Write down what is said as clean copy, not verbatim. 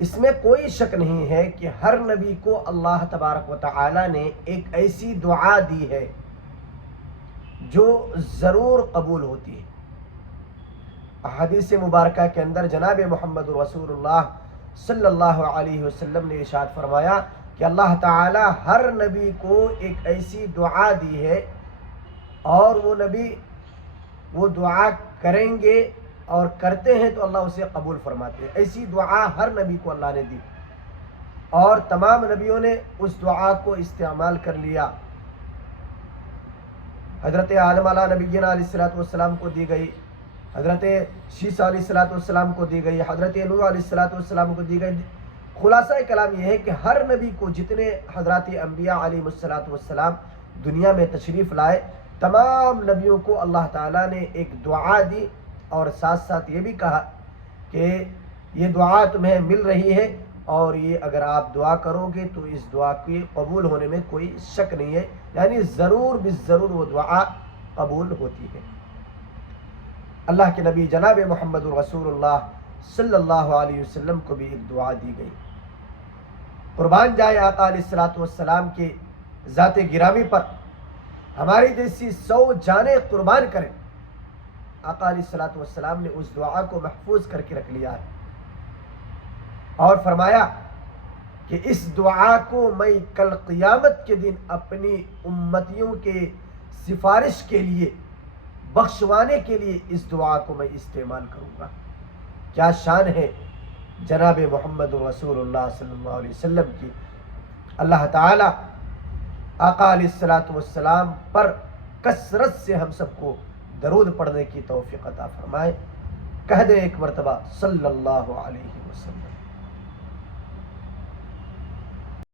اس میں کوئی شک نہیں ہے کہ ہر نبی کو اللہ تبارک و تعالی نے ایک ایسی دعا دی ہے جو ضرور قبول ہوتی ہے۔ احادیث مبارکہ کے اندر جناب محمد رسول اللہ صلی اللہ علیہ وسلم نے ارشاد فرمایا کہ اللہ تعالی ہر نبی کو ایک ایسی دعا دی ہے، اور وہ نبی وہ دعا کریں گے اور کرتے ہیں تو اللہ اسے قبول فرماتے ہیں۔ ایسی دعا ہر نبی کو اللہ نے دی، اور تمام نبیوں نے اس دعا کو استعمال کر لیا۔ حضرت آدم علیہ نبینا علیہ السلام کو دی گئی، حضرت شیسا علیہ السلام کو دی گئی، حضرت نوح علیہ السلام کو دی گئی۔ خلاصہ کلام یہ ہے کہ ہر نبی کو جتنے حضرات انبیاء علیہ السلام دنیا میں تشریف لائے، تمام نبیوں کو اللہ تعالیٰ نے ایک دعا دی، اور ساتھ ساتھ یہ بھی کہا کہ یہ دعا تمہیں مل رہی ہے، اور یہ اگر آپ دعا کرو گے تو اس دعا کے قبول ہونے میں کوئی شک نہیں ہے، یعنی ضرور بالضرور وہ دعا قبول ہوتی ہے۔ اللہ کے نبی جناب محمد رسول اللہ صلی اللہ علیہ وسلم کو بھی ایک دعا دی گئی۔ قربان جائے آقا علیہ السلام کے ذات گرامی پر، ہماری جیسی 100 جانیں قربان کریں۔ آقا علیہ السلام نے اس دعا کو محفوظ کر کے رکھ لیا ہے، اور فرمایا کہ اس دعا کو میں کل قیامت کے دن اپنی امتیوں کے سفارش کے لیے، بخشوانے کے لیے اس دعا کو میں استعمال کروں گا۔ کیا شان ہے جناب محمد رسول اللہ صلی اللہ علیہ وسلم کی۔ اللہ تعالی آقا علیہ السلام پر کثرت سے ہم سب کو درود پڑھنے کی توفیق عطا فرمائے۔ کہہ دیں ایک مرتبہ صلی اللہ علیہ وسلم۔